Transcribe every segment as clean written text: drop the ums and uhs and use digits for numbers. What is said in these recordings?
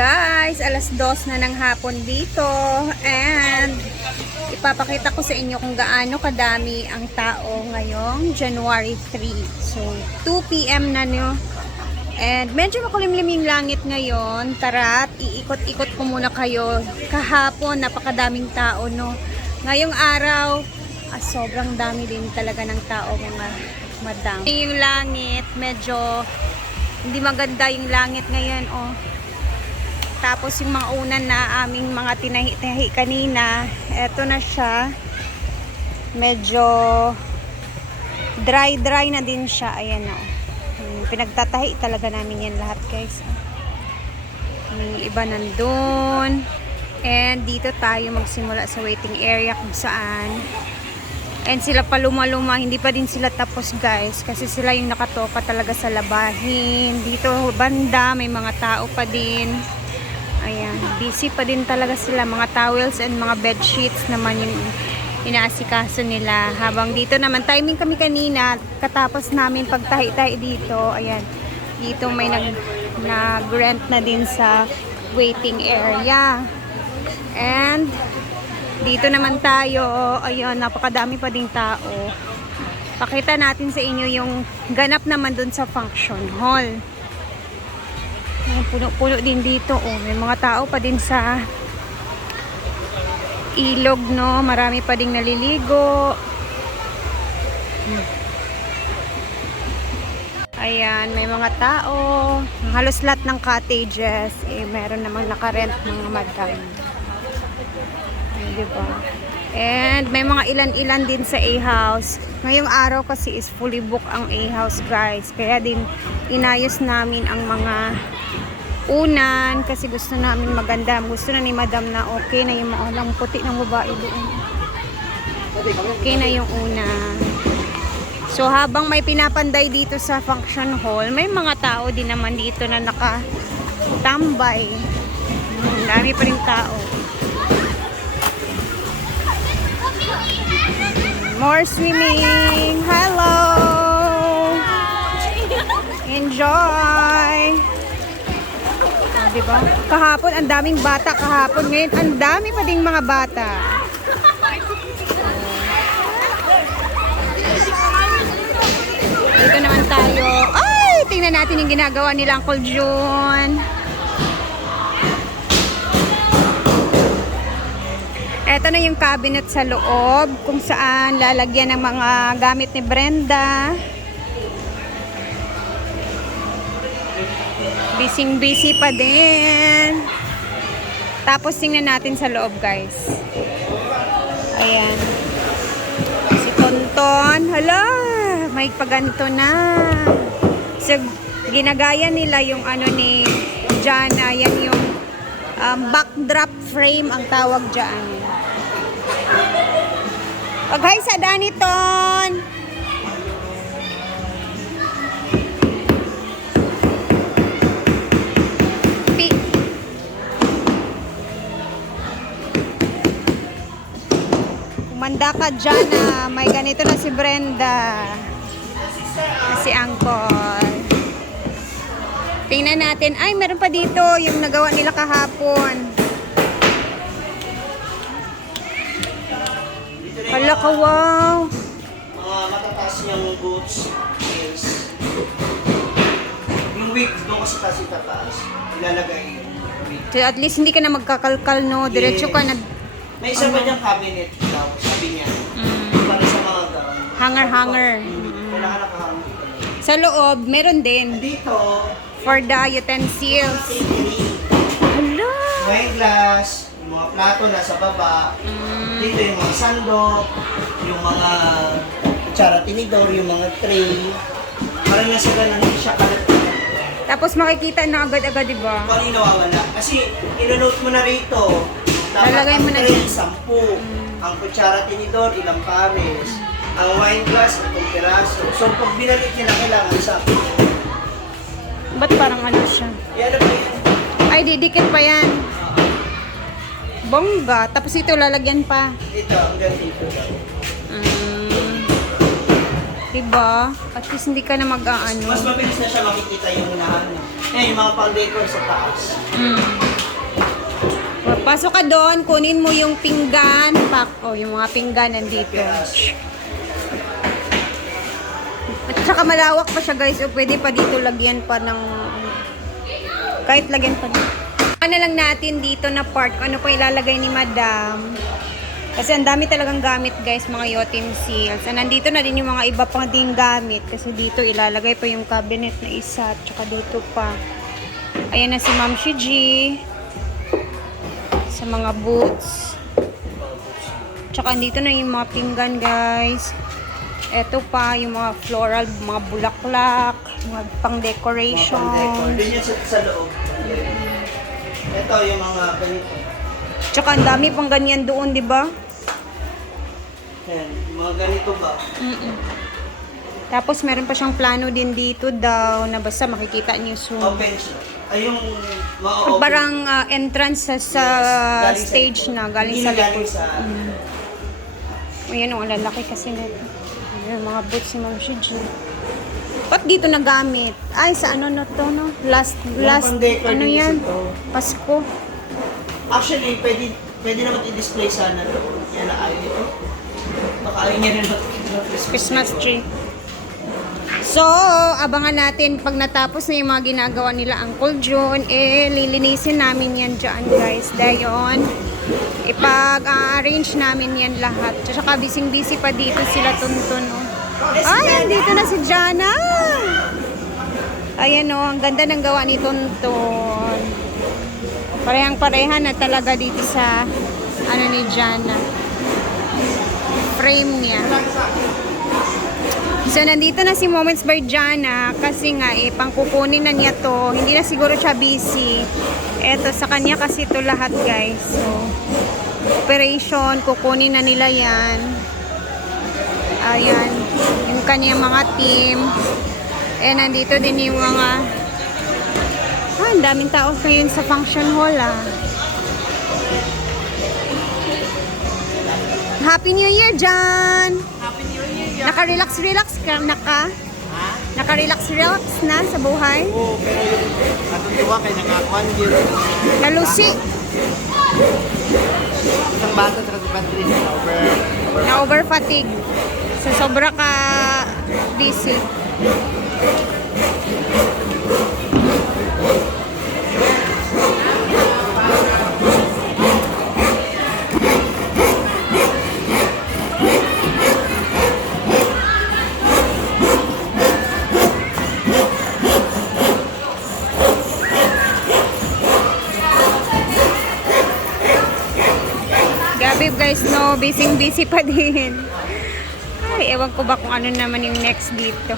Guys, alas 2 na ng hapon dito and ipapakita ko sa inyo kung gaano kadami ang tao ngayong January 3. So, 2 PM na nyo. And medyo makulimlim yung langit ngayon. Tara, iikot-ikot ko muna kayo. Kahapon, napakadaming tao, no? Ngayong araw, sobrang dami din talaga ng tao, mga madam. Yung langit, medyo hindi maganda yung langit ngayon, oh. Tapos yung mga unan na aming mga tinahi kanina, eto na siya. Medyo dry na din siya. Ayan na, oh. Pinagtatahi talaga namin yan lahat, guys. May iba nandun. And dito tayo magsimula sa waiting area kung saan. And sila pa luma-luma, hindi pa din sila tapos, guys. Kasi sila yung nakatoka talaga sa labahin. Dito banda, may mga tao pa din. Ayan, busy pa din talaga sila. Mga towels and mga bed sheets naman yung inaasikaso nila. Habang dito naman, timing kami kanina, katapos namin pagtahi-tahi dito. Ayan, dito may nag-rent na din sa waiting area. And dito naman tayo, ayun, napakadami pa ding tao. Pakita natin sa inyo yung ganap naman dun sa function hall. Puno-puno din dito, oh. May mga tao pa din sa ilog, no? Marami pa ding naliligo. Ayan, may mga tao. Halos lahat ng cottages, meron namang nakarent mga madam. Diba? And may mga ilan-ilan din sa A-house. Ngayong araw kasi is fully book ang A-house, guys. Kaya din inayos namin ang mga unan kasi gusto namin maganda. Gusto na ni madam na okay na yung maulang puti ng babae doon. Okay na yung una. So habang may pinapanday dito sa function hall, may mga tao din naman dito na nakatambay. Ang dami pa rin tao. More swimming. Hello. Enjoy. Diba? Kahapon, ang daming bata kahapon. Ngayon, ang dami pa ding mga bata. Dito naman tayo. Ay! Tingnan natin yung ginagawa nila Uncle June. Ito na yung cabinet sa loob kung saan lalagyan ng mga gamit ni Brenda. Busy pa din. Tapos tingnan natin sa loob, guys. Ayan. Si Tonton. Hala! May paganto na. So, ginagaya nila yung ano ni Jana. Yan yung backdrop frame ang tawag dyan. Pag-hi sa Daniton! Manda ka dyan na may ganito na si Brenda. Si Uncle. Tingnan natin. Ay, meron pa dito yung nagawa nila kahapon. Hala ka, wow. Mga matataas niyang boots is yung wig doon kasi kasi tataas. Ilalagay yung wig. So at least hindi ka na magkakalkal, no? Diretso ka na. May isa pa diyang cabinet daw, sabi niya. Para sa mga gown. Hanger. Kailangan nakahangar. Sa loob, meron din. Dito, For the utensils. Hala! wine glass, yung mga plato nasa baba. Dito yung mga sandok, yung mga kutsara tinidor, yung mga tray. Parang nasa ganun siya kalat. Tapos makikita na agad-agad, diba? Kung ano yung nawawala. Kasi, ino-note mo na rito. Lalagay mo na tray, dyan. 10. Ang kutsara tinidor, ilang pares. Ang wine glass, 10 piraso. So, pag binalik nila, kailangan sa Ba't parang ano siya? yan na ba yan? Ay, didikit pa yan. Bongga. Tapos ito, lalagyan pa. Dito, hanggang dito. Diba? At least hindi ka na mag-aano. Mas mabilis na siya makikita yung unahan. Eh, yung mga pang-decor sa taas. Pasok ka doon, kunin mo yung pinggan. Yung mga pinggan nandito. At saka malawak pa siya guys. O pwede pa dito lagyan pa ng... Kahit lagyan pa ng... Ano lang natin dito na part. Ano pa ilalagay ni Madam. Kasi ang dami talagang gamit guys, mga utensils. And nandito na din yung mga iba pang ding gamit. Kasi dito ilalagay pa yung cabinet na isa. Tsaka dito pa. Ayan na si Ma'am Shiji. Sa mga boots. Tsaka dito na yung mga pinggan guys. Ito pa yung mga floral, mga bulaklak, mga pang decoration. Doon yan sa loob. Ito yung mga ganito. Tsaka ang dami pang ganyan doon, di ba? Yan, mga ganito ba? Tapos meron pa siyang plano din dito daw na basta makikita niyo soon. Open siya. Ay, yung mga open. Parang entrance sa Galing stage likod. na, galing Hindi sa na galing likod. sa... Ayan o, lalaki kasi nito. Ayan, mga boots ni Ma'am Shiji. Ba't dito nagamit? Ay, sa ano na to, no? Last, pang-decor ano din yan? ito. Pasko. Actually, pwede naman i-display sana to. Yan na ayaw ito. Baka ayaw niya rin Christmas tree. So, abangan natin pag natapos na yung mga ginagawa nila Uncle John, lilinisin namin yan dyan guys. Dayon, ipag-arrange namin yan lahat. Tsaka busy-busy pa dito sila Tuntun. Oh. Ay, andito na si Jana! Ayan oh, ang ganda ng gawa ni Tuntun. Parehang-pareha na talaga dito sa ano ni Jana. Frame niya. So, nandito na si Moments by Jana kasi nga, pangkukunin na niya to. Hindi na siguro siya busy. Eto, sa kanya kasi to lahat, guys. So, operation, kukunin na nila yan. Ayan. Yung kanyang mga team. Nandito din yung mga... ang daming tao ngayon sa function hall, Happy New Year, John! Happy New Year! Naka-relax ka? Naka-relax na sa buhay? Oo, pero yung natutuwa kayo nakakuan yun. Nalusi. Isang bata sa battery na Na-over fatigue. So, sobra ka busy. Gabi guys, no, busy pa din. Ay, ewan ko ba kung ano naman yung next dito.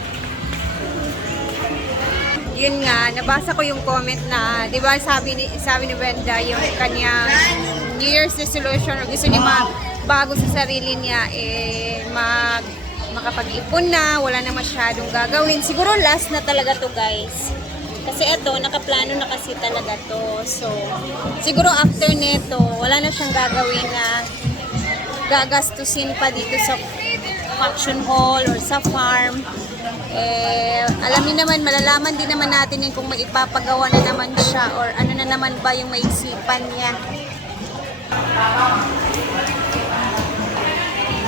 Yun nga, nabasa ko yung comment na, di ba sabi ni Brenda, yung kanyang New Year's resolution, or gusto niya bago sa sarili niya, makapag-ipon na, wala na masyadong gagawin. Siguro last na talaga to guys. Kasi eto, nakaplano na kasi talaga to. So, siguro after neto, wala na siyang gagawin na gagastusin pa dito sa function hall or sa farm. Alam niyo naman, malalaman din naman natin kung may ipapagawa na naman siya or ano na naman ba yung maisipan niya.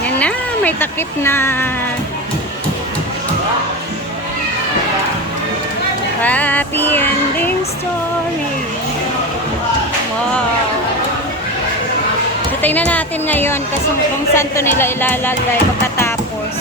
Yan na, may takip na. Happy ending story. Wow. So, tingnan natin ngayon kung saan to nila ilalagay pagkatapos.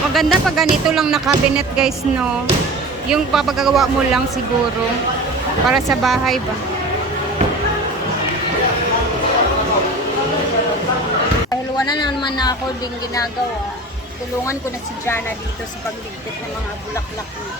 Maganda pag ganito lang na cabinet guys, no? Yung papagagawa mo lang siguro para sa bahay ba. naman na ako din ginagawa. Tulungan ko na si Jana dito sa pagligpit ng mga bulaklak niya.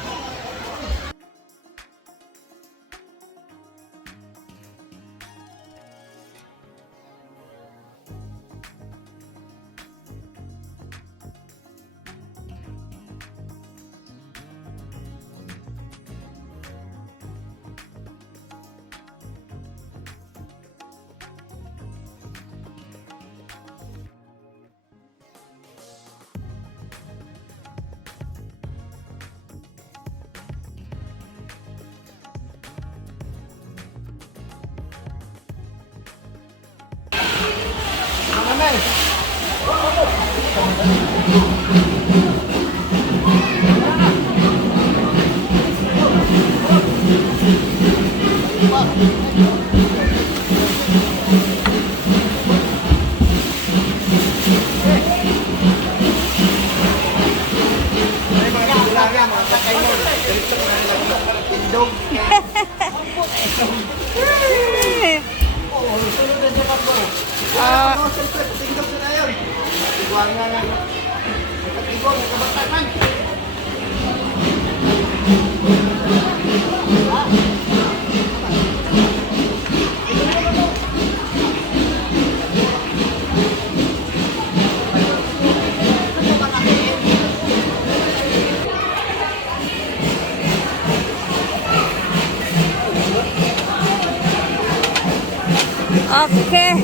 Okay.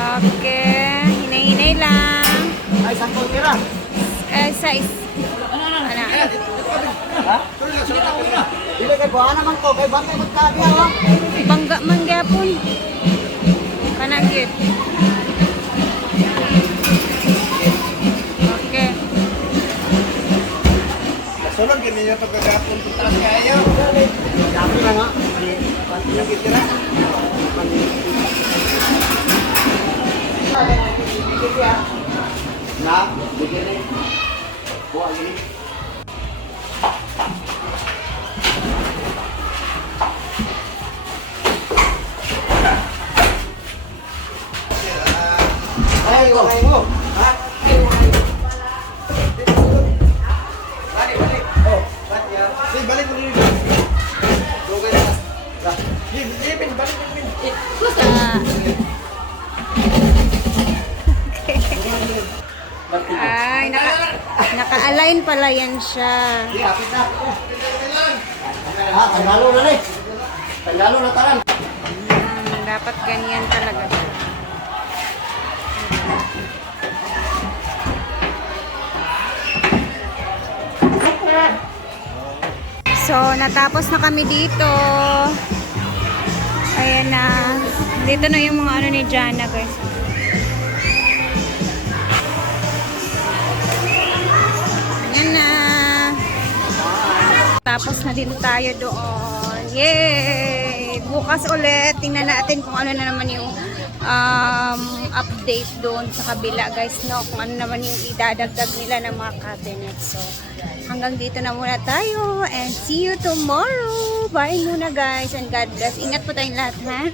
Okay. Hinay-hinay lang. Ay, saan ko tira? Size. Ano? Ha? Dili kay buha naman ko, kay bangkay magkabi ha. Bangga man gyapon. Kanang gyud. Okay. Sulod gini yung pagkagapon tutras kayo. Dami na nga. Panti yung kitira. Na, bigyan eh. Buha gini. Ay, mo. Ha? Oh, sige, balik mo dito. Dugay na. Lipin, balik mo dito. Ay, naka-align pala yan siya. Hapit na. Ha, tangalo na ni. Tangalo na taran. Dapat ganyan talaga siya. So, natapos na kami dito. Ayan na. Dito na yung mga ano ni Jana, guys. Ayan na. Tapos na din tayo doon. Yay! Bukas ulit. Tingnan natin kung ano na naman yung update doon sa kabila, guys, no? Kung ano naman yung idadagdag nila ng mga cabinets. So, hanggang dito na muna tayo and see you tomorrow. Bye muna, guys, and God bless. Ingat po tayong lahat, ha?